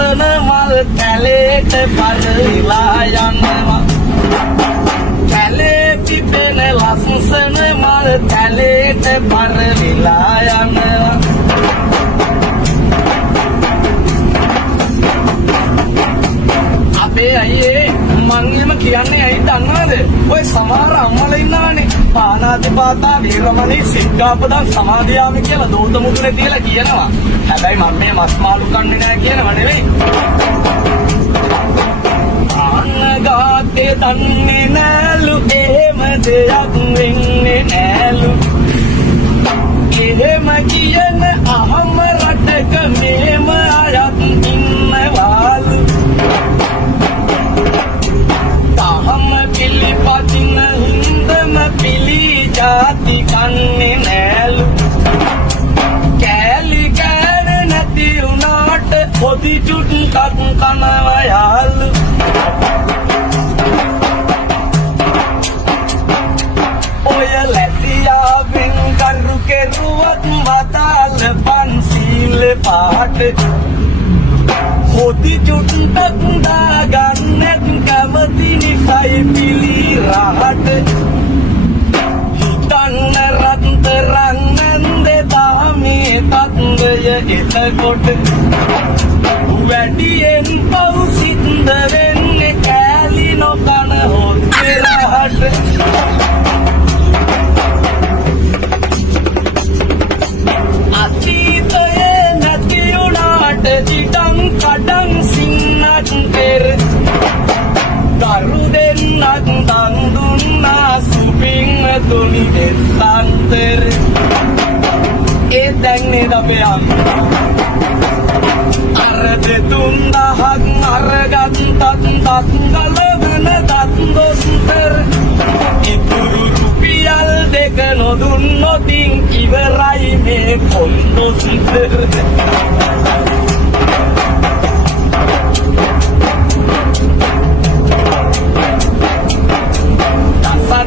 ලස්සන මල් කැලේට පඩවිලා යනවා කැලේ පිපෙන ලස්සන මල් කැලේට පඩවිලා යනවා අපේ අයියේ මං එහෙම කියන්නේ ඇයි දන්නවද? ඔය සමහර අම්මලා ඉන්නවනේ පානාතිපාතා වීරමණී සික්ඛාපදං සමාදියාමි කියලා දෝත මුදුනේ තියලා කියනවා. හැබැයි මම මේ මස් මාළු කන්නේ නැහැ කියනව නෙවෙයි. ආනගාතේ දන්නේ නෑලු එහෙම දෙයක් වෙන්නේ නෑලු. එහෙම කියන අහම රටක මෙහෙම අයත් ඉන්නවාලු. පිලිපදින හින්දම පිලි ජාති කන්නේ නෑලු කෑලි කෑන නැති උනාට පොදි චුට්ටක් කනවා යාලු ඔය ලැබියාවෙන් කරු කෙරුවත් වතාල පන්සිල් පාට හොදි චුට්ටක් දාගන්නෙත් කැමති නිසයි පිලි රහට හිතන්න රත්තරන් නැන්දේ තාමේ තත්වය එතකොට වැඩියෙන් පව් සිද්ද වෙන්නේ කෑලි නොකන හොද්දේ රහට අතීතයේ නැති උනාට ජිටම් කඩම් සින්නත් පෙර දරු දෙන්නත් දන් දුන්නා සුපින් තුනි දෙසන්තර ඒ දැන් නේද අපේ අම්මා අර දෙතුන් දහක් අරගත්තත් දත් ගලවන දත් දොස්තර ඉතුරු රුපියල් දෙක නොදුන්නොත් ඉවරයි මේ පොන්දොස්තර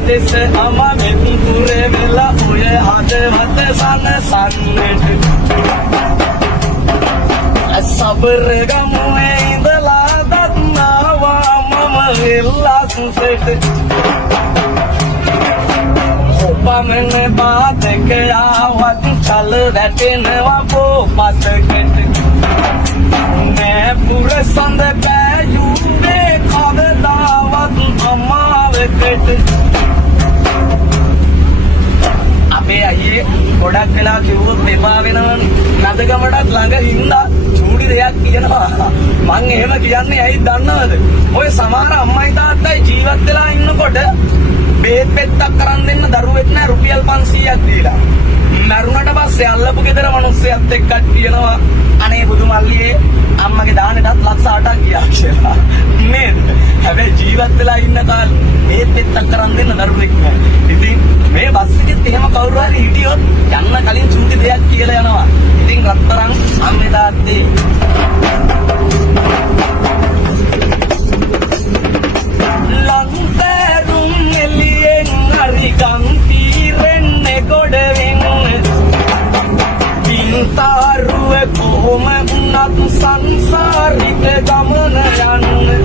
දෙස අමගෙන් පුරේ වෙලා ඔය හදවත සනසන්නට සබර ගමුවේ ඉඳලා දත්නාවා මම එල්ලස්සෙට ඔපමණ බාතක යාවත් චල වැටෙනවා පොපතකට නෑ පුර සඳ පෑයුවේ කවදාවත් අමාවකට අපේ අයියේ ගොඩක් වෙලා කිව්වොත් එපා වෙනවනේ නදගමටත් ළඟ හින්දා චූටි දෙයක් කියනවා මං එහෙම කියන්නේ ඇයි දන්නවද ඔය සමහර අම්මයි තාත්තයි ජීවත් වෙලා ඉන්නකොට බේත් පෙත්තක් කරන් දෙන්න දරුවෙක් නෑ රුපියල් 500ක් දීලා මරුණට පස්සේ අල්ලපු ගෙදර මිනිස්සුත් එක්ක කියනවා අනේ බුදු මල්ලියේ අම්මගේ දානෙටත් ලක්ෂ 8ක් ගියා කියලා නේද හැබැයි ජීවත් වෙලා ඉන්න කාලේ බේත් පෙත්තක් කරන් දෙන්න දරුවෙක් නෑ ඉතින් මේ බස් එකෙත් එහෙම කවුරු හරි හිටියොත් යන්න කලින් චූටි දෙයක් කියලා යනවා ඉතින් රත්තරන් අම්මේ තාත්තේ ලන්තරුම් එළියෙන් හරි ගම් තීරෙන්නේ ගොඩ වෙන්නේ පින්තාරුව කොහොම වුණත් සංසාරික ගමන යන්න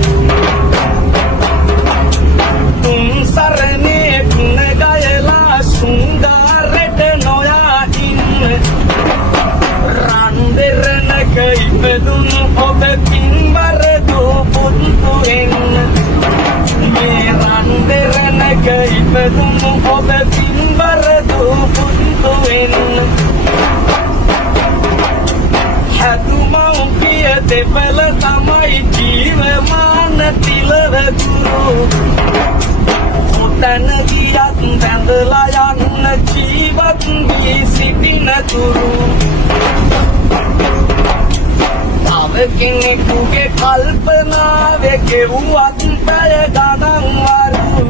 තුන් සරණේ තුන ගයලා සුන්දරට නොයා ඉන්න රන් දෙරණක ඉපදුන ඔබ පින්බර දුපුතු එන්න මේ රන් දෙරණක ඉපදුන ඔබ පින්බර දුපුතු එන්න හැදුමව්පිය දෙපළ තමයි ජීවමාන තිලව ගුරු උතන ගියත් බැඳලා යන්න ජීවත් වී සිටින තුරු තව කෙනෙකුගේ කල්පනාවේ ගෙවුවත් පැය ගණන් වරු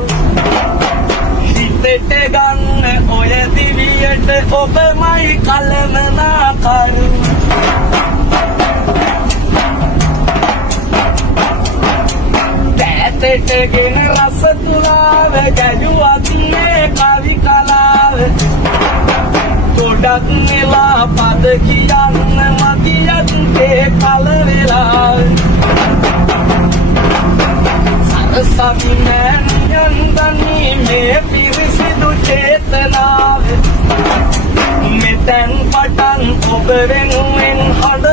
හිතට ගන්න ඔය දිවියට ඔබමයි කලමනා කරු තෙටගෙන රස තුලාව ගැජුවත් මේ කවි කලාව ගොඩක් නෙලා පද කියන්න මදියත් ඒ කල වෙලා මේ පිරිසිදු චේතනාව මෙතැන් පටන් ඔබ වෙනුවෙන් හඬ